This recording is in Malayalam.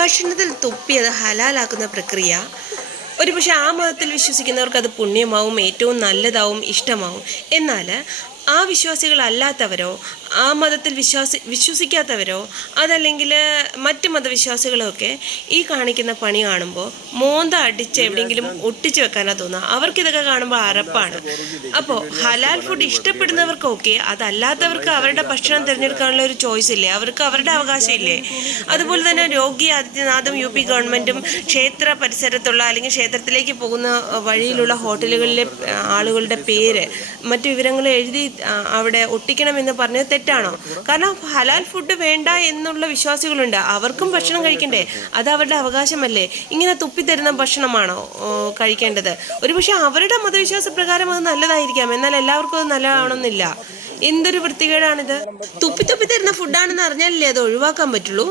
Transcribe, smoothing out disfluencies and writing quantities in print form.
ഭക്ഷണത്തിൽ തുപ്പി അത് ഹലാലാക്കുന്ന പ്രക്രിയ ഒരുപക്ഷെ ആ മതത്തിൽ വിശ്വസിക്കുന്നവർക്ക് അത് പുണ്യമാവും, ഏറ്റവും നല്ലതാവും, ഇഷ്ടമാവും. എന്നാൽ ആ വിശ്വാസികളല്ലാത്തവരോ ആ മതത്തിൽ വിശ്വസിക്കാത്തവരോ അതല്ലെങ്കിൽ മറ്റ് മതവിശ്വാസികളോ ഒക്കെ ഈ കാണിക്കുന്ന പണി കാണുമ്പോൾ മോന്ത അടിച്ച് എവിടെയെങ്കിലും ഒട്ടിച്ചു വെക്കാനാ തോന്നുക. അവർക്കിതൊക്കെ കാണുമ്പോൾ അറപ്പാണ്. അപ്പോൾ ഹലാൽ ഫുഡ് ഇഷ്ടപ്പെടുന്നവർക്കൊക്കെ, അതല്ലാത്തവർക്ക് അവരുടെ ഭക്ഷണം തിരഞ്ഞെടുക്കാനുള്ള ഒരു ചോയ്സ് ഇല്ലേ? അവർക്ക് അവരുടെ അവകാശം ഇല്ലേ? അതുപോലെ തന്നെ യോഗി ആദിത്യനാഥും UP ഗവൺമെൻറ്റും ക്ഷേത്ര പരിസരത്തുള്ള അല്ലെങ്കിൽ ക്ഷേത്രത്തിലേക്ക് പോകുന്ന വഴിയിലുള്ള ഹോട്ടലുകളിലെ ആളുകളുടെ പേര് മറ്റു വിവരങ്ങൾ എഴുതി അവിടെ ഒട്ടിക്കണമെന്ന് പറഞ്ഞത് തെറ്റാണോ? കാരണം ഹലാൽ ഫുഡ് വേണ്ട എന്നുള്ള വിശ്വാസികളുണ്ട്. അവർക്കും ഭക്ഷണം കഴിക്കണ്ടേ? അത് അവരുടെ അവകാശമല്ലേ? ഇങ്ങനെ തുപ്പിത്തരുന്ന ഭക്ഷണമാണോ കഴിക്കേണ്ടത്? ഒരുപക്ഷെ അവരുടെ മതവിശ്വാസ പ്രകാരം അത് നല്ലതായിരിക്കാം, എന്നാൽ എല്ലാവർക്കും അത് നല്ലതാവണമെന്നില്ല. എന്തൊരു വൃത്തികേടാണിത്! തുപ്പി തരുന്ന ഫുഡാണെന്ന് അറിഞ്ഞാലല്ലേ അത് ഒഴിവാക്കാൻ പറ്റുള്ളൂ.